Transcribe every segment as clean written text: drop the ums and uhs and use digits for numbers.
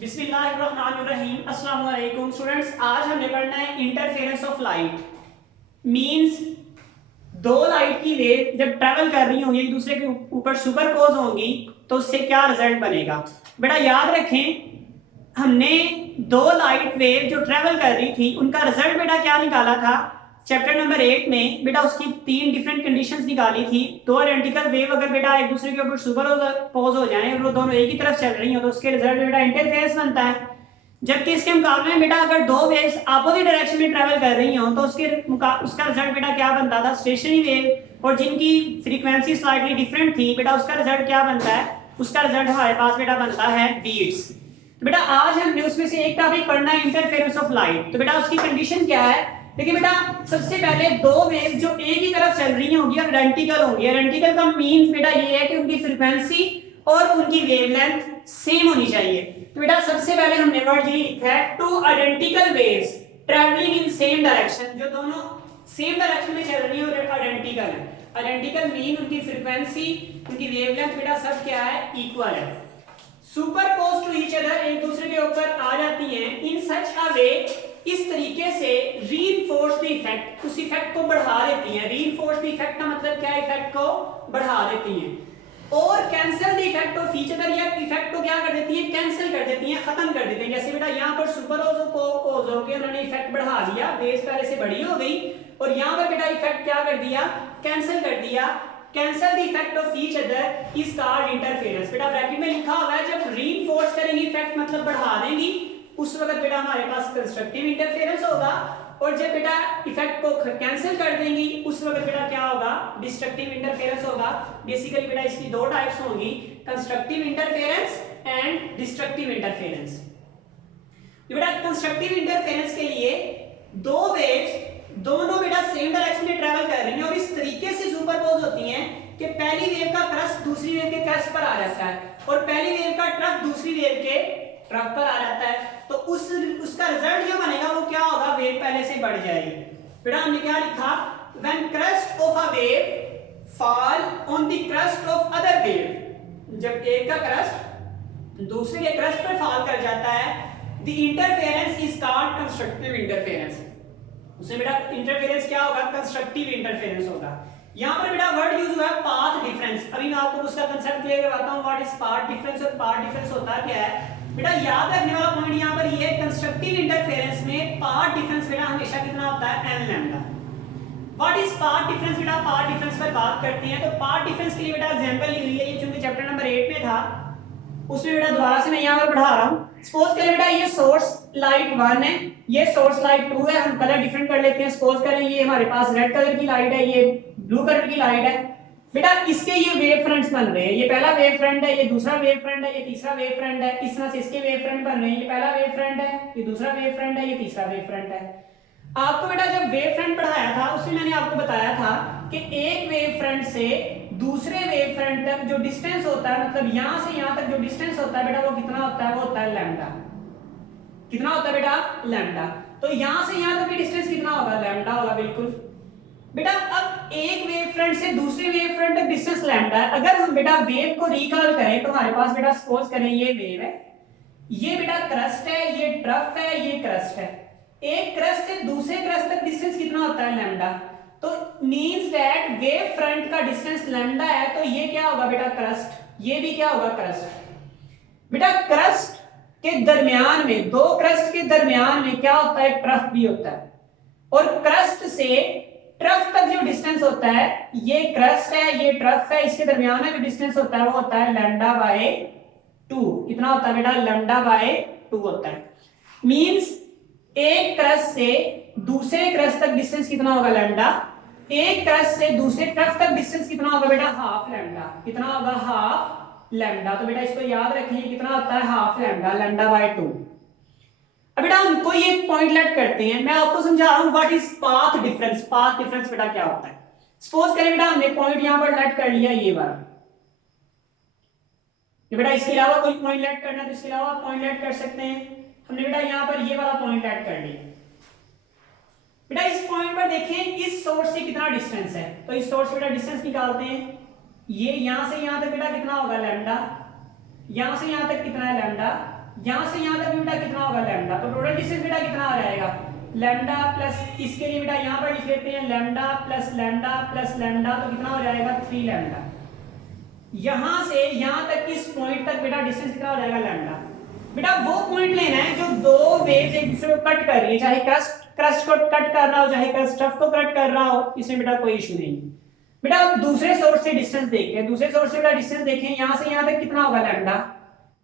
बिस्मिल्लाहिर्रहमानिर्रहीम। अस्सलाम वालेकुम स्टूडेंट्स, आज हमने पढ़ना है इंटरफेरेंस ऑफ लाइट। मींस दो लाइट की वेव जब ट्रैवल कर रही होंगी एक दूसरे के ऊपर सुपरपोज होंगी तो उससे क्या रिजल्ट बनेगा। बेटा याद रखें, हमने दो लाइट वेव जो ट्रैवल कर रही थी उनका रिजल्ट बेटा क्या निकाला था चैप्टर नंबर 8 में। बेटा उसकी तीन डिफरेंट कंडीशंस निकाली थी। दो आइडेंटिकल वेव अगर बेटा एक दूसरे के ऊपर सुपरपोज हो जाएं और वो दोनों एक ही तरफ चल रही हो तो उसके रिजल्ट बेटा इंटरफेरेंस बनता है। जबकि इसके मुकाबले में बेटा अगर दो वेव्स अपोजिट डायरेक्शन में ट्रैवल कर रही हो तो उसका रिजल्ट बेटा क्या बनता था, स्टेशनरी वेव, और जिनकी फ्रीक्वेंसी स्लाइटली डिफरेंट थी बेटा उसका रिजल्ट क्या बनता है, उसका रिजल्ट हमारे पास बेटा बनता है बीट्स। तो बेटा आज हमने उसमें से एक टॉपिक पढ़ना है इंटरफेरेंस ऑफ लाइट। तो बेटा उसकी कंडीशन क्या है, देखिए बेटा सबसे पहले दो वेव जो एक ही तरफ चल रही होंगी और आइडेंटिकल होंगी। आइडेंटिकल का मीन्स बेटा ये है कि उनकी फ्रीक्वेंसी और उनकी वेवलेंथ सेम होनी चाहिए। तो बेटा सबसे पहले हमने वर्ड ये लिखा है two identical waves travelling in same direction, जो दोनों सेम डायरेक्शन में चल रही है और आइडेंटिकल है। आइडेंटिकल मीन उनकी फ्रीक्वेंसी उनकी वेवलेंथ बेटा सब क्या है, इक्वल है। सुपरपोज टू ईच अदर, एक दूसरे के ऊपर आ जाती हैं। इन सच अ वे, इस तरीके से रीइंफोर्स द इफेक्ट, उस इफेक्ट को बढ़ा देती हैं। रीइंफोर्स द इफेक्ट का मतलब क्या है, इफेक्ट को बढ़ा देती हैं। और cancel the effect of each other, या इफेक्ट को क्या कर देती हैं, कैंसिल कर देती हैं, खत्म कर देती हैं। जैसे बेटा यहाँ पर सुपरपोज होकर उन्होंने इफेक्ट बढ़ा दिया, बेस पहले से बड़ी हो गई, और यहाँ पर बेटा इफेक्ट क्या कर दिया, कैंसिल कर दिया। Cancel the effect of each other is called interference. बेटा ब्रैकेट में लिखा हुआ है जब रीइंफोर्स करेंगी इफेक्ट मतलब बढ़ा देंगी, उस वक्त बेटा हमारे पास कंस्ट्रक्टिव इंटरफेरेंस होगा, और जब बेटा इफेक्ट को कैंसिल कर देंगी उस वक्त बेटा क्या होगा, डिस्ट्रक्टिव इंटरफेरेंस होगा। बेसिकली बेटा इसकी दो टाइप्स होंगी, constructive interference and destructive interference. बेटा कंस्ट्रक्टिव इंटरफेरेंस के लिए दो वेव्स दोनों बेटा सेम डायरेक्शन में ट्रैवल कर रही हैं और इस तरीके से सुपरपोज होती हैं कि पहली वेव का क्रस्ट दूसरी वेव के क्रस्ट पर आ जाता है और पहली वेव का ट्रफ दूसरी वेव के ट्रफ पर आ जाता है। तो उसका रिजल्ट जो बनेगा वो क्या होगा, वेव पहले से बढ़ जाएगी। बेटा हमने क्या लिखा, when crust of a wave fall on the crust of other wave, जब एक का क्रस्ट दूसरे के क्रस्ट पर फॉल कर जाता है, the interference is called constructive interference. उसमें बेटा इंटरफेरेंस क्या होगा, कंस्ट्रक्टिव इंटरफेरेंस होगा। यहां पर बेटा वर्ड यूज हुआ है पाथ डिफरेंस। अभी मैं आपको उसका कांसेप्ट क्लियर करवाता हूं, व्हाट इज पाथ डिफरेंस और पाथ डिफरेंस होता क्या है। बेटा याद रखने वाला पॉइंट यहां पर ये है, कंस्ट्रक्टिव इंटरफेरेंस में पाथ डिफरेंस बेटा हमेशा कितना होता है, n lambda. What is path difference, बेटा पाथ डिफरेंस पर बात करते हैं। तो पाथ डिफरेंस के लिए बेटा एग्जांपल ली हुई है, ये चूंकि चैप्टर नंबर 8 में था उसमें बेटा दोबारा से मैं यहां पर बढ़ा रहा हूं। सपोज करें बेटा ये सोर्स लाइट 1 है, ये सोर्स लाइट 2 है। हम कलर डिफरेंट कर लेते हैं। सपोज करें ये हमारे पास रेड कलर की लाइट है, ये ब्लू कलर की लाइट है। बेटा इसके ये वेव फ्रंट्स बन रहे हैं, ये पहला वेव फ्रंट है, ये दूसरा वेव फ्रंट है, ये तीसरा वेव फ्रंट है। इस तरह से इसके वेव फ्रंट बन रहे हैं, ये पहला वेव फ्रंट है, ये दूसरा वेव फ्रंट है, ये तीसरा वेव फ्रंट है। आपको बेटा जब वेव फ्रंट पढ़ाया था उसमें मैंने आपको बताया था कि एक वेव फ्रंट से दूसरे वेव फ्रंट तक जो डिस्टेंस होता है, मतलब यहां से यहां तक जो डिस्टेंस होता है बेटा वो कितना होता है, वो होता है लैम्डा। कितना होता है बेटा, लैम्डा। तो यहां से यहां तक की डिस्टेंस कितना होगा, लैम्डा होगा। बिल्कुल बेटा अब एक वेव फ्रंट से दूसरे वेव फ्रंट तक डिस्टेंस लैम्डा है। अगर हम बेटा वेव को रिकॉल करें तो हमारे पास बेटा सपोज करें ये वेव है, ये बेटा क्रस्ट है, ये ट्रफ है, ये क्रस्ट है। एक क्रस्ट से दूसरे क्रस्ट तक डिस्टेंस कितना होता है, लैम्डा। तो मींस दैट वेव फ्रंट का डिस्टेंस लैम्डा है, तो ये क्या होगा बेटा, क्रस्ट, ये भी क्या होगा, क्रस्ट। बेटा क्रस्ट के दरमियान में, दो क्रस्ट के दरमियान में क्या होता है, ट्रफ भी होता है। और क्रस्ट से ट्रफ तक जो डिस्टेंस होता है, ये क्रस्ट है, ये ट्रफ है, इसके दरमियान में जो डिस्टेंस होता है वो होता है लैम्डा बाय 2। कितना होता है बेटा, लैम्डा बाय 2 होता है। मींस एक क्रस्ट से दूसरे क्रस्ट तक डिस्टेंस कितना होगा, लैम्डा। एक क्रस्ट से दूसरे ट्रफ तक डिस्टेंस कितना होगा बेटा, हाफ लैम्डा। कितना होगा, हाफ लैम्डा। तो बेटा इसको याद रखिए, कितना होता है, हाफ लैम्डा, लैम्डा बाय 2। अब बेटा हम कोई एक पॉइंट लेट करते हैं, मैं आपको समझा रहा हूं what is path difference. Path difference बेटा क्या होता है। सपोज करें बेटा हमने पॉइंट यहां पर लेट कर लिया, ये वाला। बेटा इसके अलावा कोई पॉइंट लेट करना तो इसके अलावा पॉइंट लेट कर सकते हैं। हमने बेटा यहां पर ये वाला पॉइंट लेट कर लिया। बेटा इस पॉइंट पर देखें इस सोर्स से कितना डिस्टेंस है, तो इस सोर्स से बेटा डिस्टेंस निकालते हैं। ये यहां से यहां तक बेटा कितना होगा, लैम्डा। यहां से यहां तक कितना है, लैम्डा। यहाँ से यहाँ तक बेटा कितना होगा लैम्डा, तो टोटल डिस्टेंस बेटा कितना आ जाएगा लैम्डा प्लस, इसके लिए बेटा यहाँ पर लिख लेते हैं lambda plus lambda plus lambda, तो कितना हो जाएगा 3 लैम्डा। यहाँ से यहाँ तक इस पॉइंट तक बेटा डिस्टेंस कितना हो जाएगा लैम्डा। बेटा वो पॉइंट लेना है जो दो वेव्स एक दूसरे को कट कर रही है, चाहे क्रस्ट को कट कर रहा हो चाहे क्रस्ट को कट कर रहा हो, इसमें बेटा कोई इशू नहीं है। बेटा दूसरे सोर्स से डिस्टेंस देखते हैं, दूसरे सोर्स से बेटा डिस्टेंस देखें, यहाँ से यहाँ तक कितना होगा लैम्डा,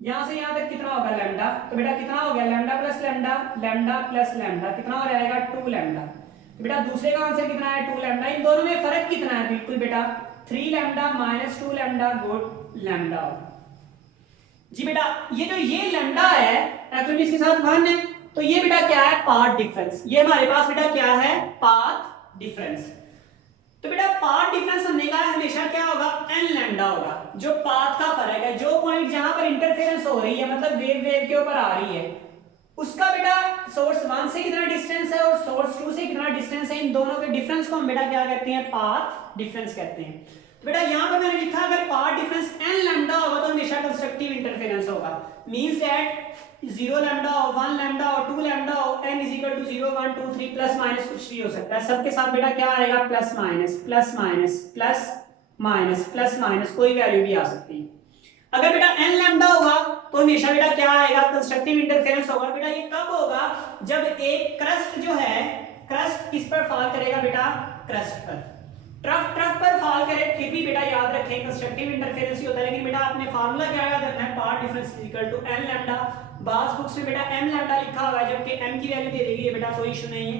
यहाँ से यहाँ तक कितना होगा लैम्डा, तो बेटा कितना हो गया lambda plus lambda, lambda plus lambda कितना हो जाएगा 2 लैम्डा। तो बेटा दूसरे का आंसर कितना है 2 लैम्डा। इन दोनों में फर्क कितना है, बिल्कुल बेटा 3 lambda minus 2 lambda good lambda जी। बेटा ये लैम्डा है एक्चुअली इसके साथ 1 है, तो ये बेटा क्या है पाथ डिफरेंस, ये हमारे पास बेटा क्या है पाथ डिफरेंस। तो बेटा पाथ डिफरेंस हमने कहा हमेशा क्या होगा n लैम्डा होगा, जो पाथ का फर्क है, जो पॉइंट जहां पर इंटरफेरेंस हो रही है मतलब वेव के ऊपर आ रही है, उसका बेटा सोर्स 1 से कितना डिस्टेंस है और सोर्स 2 से कितना डिस्टेंस है, इन दोनों के डिफरेंस को हम बेटा क्या कहते हैं पाथ डिफरेंस कहते हैं। तो बेटा यहां पर मैंने लिखा अगर पाथ डिफरेंस n लैम्डा होगा तो हमेशा कंस्ट्रक्टिव इंटरफेरेंस होगा, मींस दैट 0 लैम्डा हो 1 लैम्डा हो 2 लैम्डा हो n = 0 1 2 3 प्लस माइनस कुछ भी हो सकता है, सबके साथ बेटा क्या आएगा plus minus plus minus plus minus plus minus कोई वैल्यू भी आ सकती है। अगर बेटा n लैम्डा होगा तो हमेशा बेटा क्या आएगा कंस्ट्रक्टिव इंटरफेरेंस होगा। बेटा ये कब होगा जब एक क्रस्ट जो है क्रस्ट किस पर फॉल करेगा बेटा क्रस्ट पर, ट्रफ पर फॉल करे, फिर भी बेटा याद रखें कंस्ट्रक्टिव इंटरफेरेंस ही होता है, लेकिन बेटा आपने फार्मूला क्या याद रखना है पाथ डिफरेंस n लैम्डा। बास बुक्स में बेटा m लैम्डा लिखा हुआ है जबकि m की वैल्यू दे देगी बेटा कोई इशू नहीं है।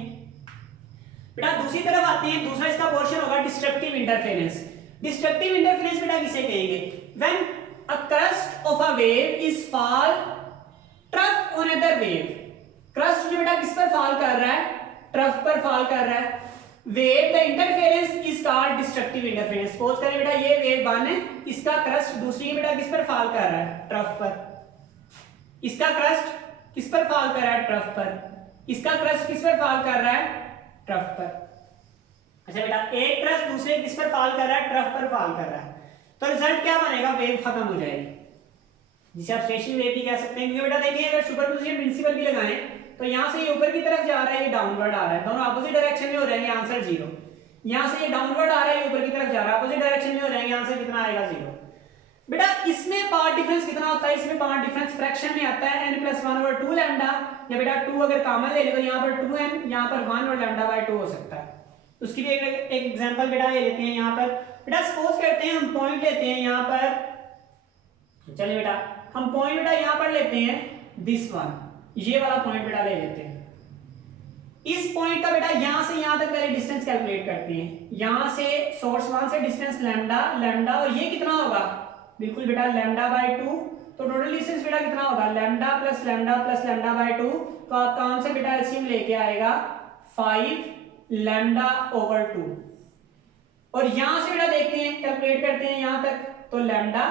बेटा दूसरी तरफ आते हैं, दूसरा इसका पोर्शन होगा डिस्ट्रक्टिव इंटरफेरेंस। डिस्ट्रक्टिव इंटरफेरेंस बेटा किसे कहेंगे, when a crust of a wave is fall trough on another wave, crust जो बेटा किस पर फॉल कर रहा है ट्रफ पर फॉल कर रहा है, wave the interference is called destructive interference. Suppose करें बेटा ये वेव 1 है, इसका क्रस्ट दूसरी बेटा किस पर फॉल कर रहा है ट्रफ पर, इसका क्रस्ट किस पर फॉल कर रहा है ट्रफ पर, इसका क्रस्ट किस पर फॉल कर रहा है ट्रफ पर। अच्छा बेटा एक क्रस्ट दूसरे किस पर फॉल कर रहा है ट्रफ पर फॉल कर रहा है, तो रिजल्ट क्या बनेगा वेव खत्म हो जाएगी, जिसे आप स्टेशनरी वेव भी कह सकते हैं। क्योंकि बेटा देखिए अगर सुपरपोजिशन प्रिंसिपल भी लगाएं तो यहां से ये ऊपर की तरफ जा रहा है, ये डाउनवर्ड आ रहा है, दोनों अपोजिट डायरेक्शन में हो जाएंगे आंसर 0। यहां से ये डाउनवर्ड आ रहा है, ये ऊपर की तरफ जा रहा है, अपोजिट डायरेक्शन में हो जाएंगे आंसर कितना आएगा 0। बेटा इसमें पाथ डिफरेंस कितना होता है, इसमें पाथ डिफरेंस फ्रैक्शन में आता है n + 1/2 लैम्डा, या बेटा 2 अगर कॉमन ले ले तो यहां पर 2n, यहां पर 1 और λ/2 हो सकता है। उसकी भी एक एग्जांपल बेटा ले लेते हैं यहाँ पर। बेटा सपोज करते हैं हम पॉइंट लेते हैं यहाँ पर, चलिए बेटा हम पॉइंट बेटा यहाँ पर लेते हैं दिस वन, ये वाला पॉइंट बेटा ले लेते हैं। इस पॉइंट का बेटा यहाँ से यहाँ तक पहले डिस्टेंस कैलकुलेट करते हैं, यहाँ से सोर्स 1 से डिस्टेंस लैम्डा और ये कितना होगा बिल्कुल बेटा λ/2, तो टोटल डिस्टेंस बेटा कितना होगा लैम्डा प्लस λ/2, तो आपका आंसर बेटा एलसीएम लेके आएगा 5 λ/2। और यहां से बेटा देखते हैं कैलकुलेट करते हैं यहां तक, तो लैम्डा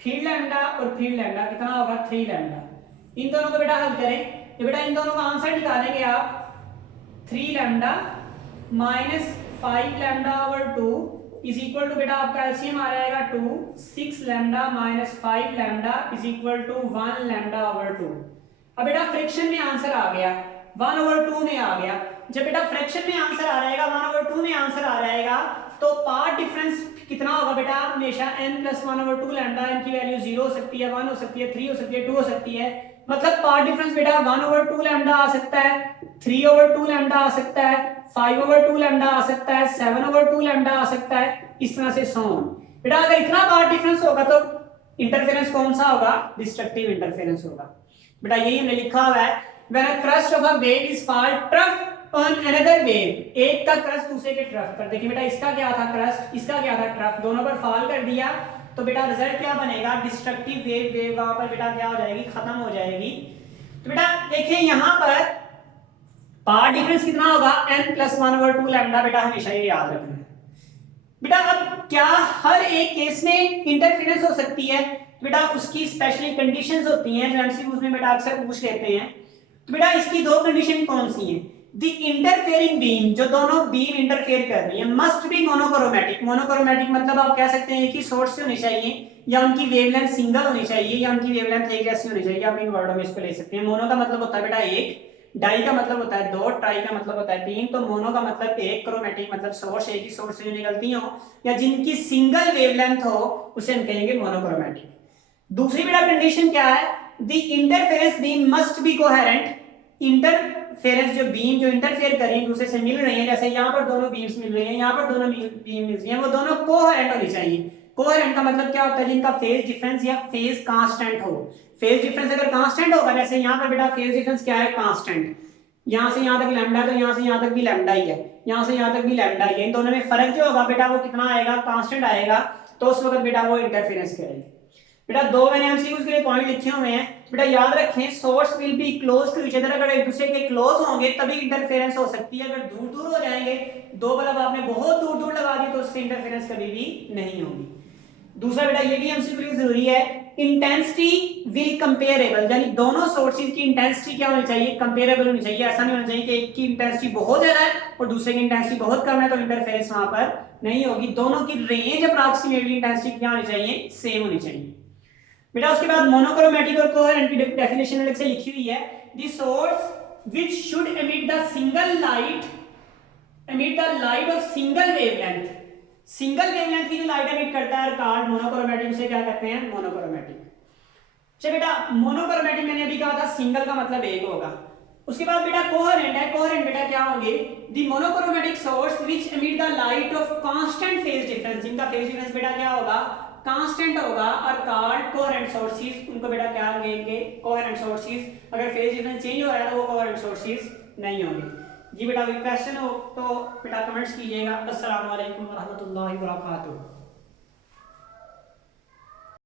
फिर लैम्डा और फिर लैम्डा कितना होगा 3 लैम्डा। इन दोनों को बेटा हल करें, ये बेटा इन दोनों का आंसर निकालेंगे आप 3 lambda minus 5 λ/2 is equal to बेटा आपका एलसीएम आ जाएगा 2, 6 lambda minus 5 lambda is equal to 1 λ/2। अब बेटा फ्रैक्शन में आंसर आ गया 1/2 में आ गया। जब बेटा फ्रैक्शन में आंसर आ जाएगा 1/2 में आंसर आ जाएगा तो पाथ डिफरेंस कितना होगा बेटा हमेशा n + 1/2 लैम्डा, n की वैल्यू 0 हो सकती है 1 हो सकती है 3 हो सकती है 2 हो सकती है, मतलब पाथ डिफरेंस बेटा 1/2 लैम्डा आ सकता है, 3/2 लैम्डा आ सकता है, 5/2 लैम्डा आ सकता है, 7/2 लैम्डा आ सकता है, इस तरह से सो ऑन। बेटा अगर इतना पाथ डिफरेंस होगा तो इंटरफेरेंस कौन सा होगा डिस्ट्रक्टिव इंटरफेरेंस होगा। बेटा यही हमने लिखा हुआ है when a crust of a wave is fall trough on another wave, एक का क्रस्ट दूसरे के ट्रफ पर, देखिए बेटा इसका क्या था क्रस्ट, इसका क्या था ट्रफ, दोनों पर फॉल कर दिया तो बेटा रिजल्ट क्या बनेगा डिस्ट्रक्टिव वेव वहां पर बेटा क्या हो जाएगी खत्म हो जाएगी। तो बेटा देखिए यहां पर पाथ डिफरेंस कितना होगा n + 1/2 लैम्डा, बेटा हमेशा ये याद रखना है। बेटा अब क्या हर एक केस में इंटरफेरेंस हो सकती है, बेटा उसकी स्पेशली कंडीशंस होती हैं जो एमसीक्यूज में बेटा अक्सर पूछ लेते हैं। तो बेटा इसकी दो कंडीशन कौन सी हैं, द इंटरफेयरिंग बीम, जो दोनों बीम इंटरफेयर कर रही है, मस्ट बी मोनोक्रोमैटिक। मोनोक्रोमैटिक मतलब आप कह सकते हैं कि सोर्स से होनी चाहिए, या उनकी वेवलेंथ सिंगल होनी चाहिए या उनकी वेवलेंथ एक जैसी होनी चाहिए। आप इन वर्डों में इसको ले सकते हैं। मोनो का मतलब होता है बेटा एक, डाई का मतलब होता है दो, ट्राई का मतलब होता है तीन। तो मोनो का मतलब एक, क्रोमेटिक मतलब सोर्स एक ही सोर्स से जो निकलती हो या जिनकी सिंगल वेवलेंथ हो उसे हम कहेंगे मोनोक्रोमेटिक। दूसरी बेटा कंडीशन क्या है, the interference beam must be coherent. Interference जो बीम जो इंटरफेयर कर रही है दूसरे से मिल रही है, जैसे यहाँ पर दोनों बीम्स मिल रही हैं, यहाँ पर दोनों बीम मिल रही हैं, वो दोनों कोहेरेंट होनी चाहिए। कोहेरेंट का मतलब क्या होता है, जिनका फेज डिफरेंस या फेज कांस्टेंट हो। फेज डिफरेंस अगर कांस्टेंट होगा, जैसे यहाँ पर बेटा फेज डिफरेंस क्या है, कांस्टेंट, यहाँ से यहाँ तक लैम्डा तो यहाँ से यहाँ तक भी लैम्डा ही है, यहाँ से यहाँ तक भी लैम्डा ही है, इन दोनों में फर्क जो होगा बेटा वो कितना आएगा, कांस्टेंट आएगा। तो उस वक्त बेटा वो इंटरफेरेंस करेगी। बेटा दो मैंने एमसीक्यूज के लिए पॉइंट लिखे हुए हैं, बेटा याद रखें source will be close to each other. अगर एक दूसरे के क्लोज होंगे तभी इंटरफेरेंस हो सकती है, अगर दूर दूर हो जाएंगे, दो बल्ब आपने बहुत दूर दूर लगा दिए तो उससे इंटरफेरेंस कभी भी नहीं होगी। दूसरा बेटा ये भी एमसीक्यू जरूरी है, इंटेंसिटी विल कंपेरेबल, यानी दोनों सोर्सेज की इंटेंसिटी क्या होनी चाहिए, कंपेरेबल होनी चाहिए। ऐसा नहीं होना चाहिए कि एक की इंटेंसिटी बहुत ज्यादा है और दूसरे की इंटेंसिटी बहुत कम है तो इंटरफेरेंस वहां पर नहीं होगी। दोनों की रेंज अप्रॉक्सीमेटली इंटेंसिटी क्या होनी चाहिए, सेम होनी चाहिए। बेटा उसके बाद मोनोक्रोमेटिक और कोहेरेंट की डेफिनेशन अलग से लिखी हुई है, the source which should emit the single light, emit the light of single wavelength. Single wavelength की जो लाइट एमिट करता है कार्ड मोनोक्रोमेटिक, उसे क्या कहते हैं, मोनोक्रोमेटिक। चलिए बेटा मोनोक्रोमेटिक मैंने अभी कहा था सिंगल का मतलब एक होगा। उसके बाद बेटा कोहेरेंट है, कोहेरेंट बेटा क्या होंगे, the monochromatic source which emit the light of constant phase difference, जिनका फेज डिफरेंस बेटा क्या होगा, कांस्टेंट होगा, और कॉल्ड कोहेरेंट सोर्सेज, उनको बेटा क्या कहेंगे, कोहेरेंट सोर्सेज। अगर फेज डिफरेंस चेंज हो रहा है तो वो कोहेरेंट सोर्सेज नहीं होंगे। जी बेटा कोई क्वेश्चन हो तो बेटा कमेंट्स कीजिएगा। अस्सलाम वालेकुम व रहमतुल्लाहि व बरकातुहू।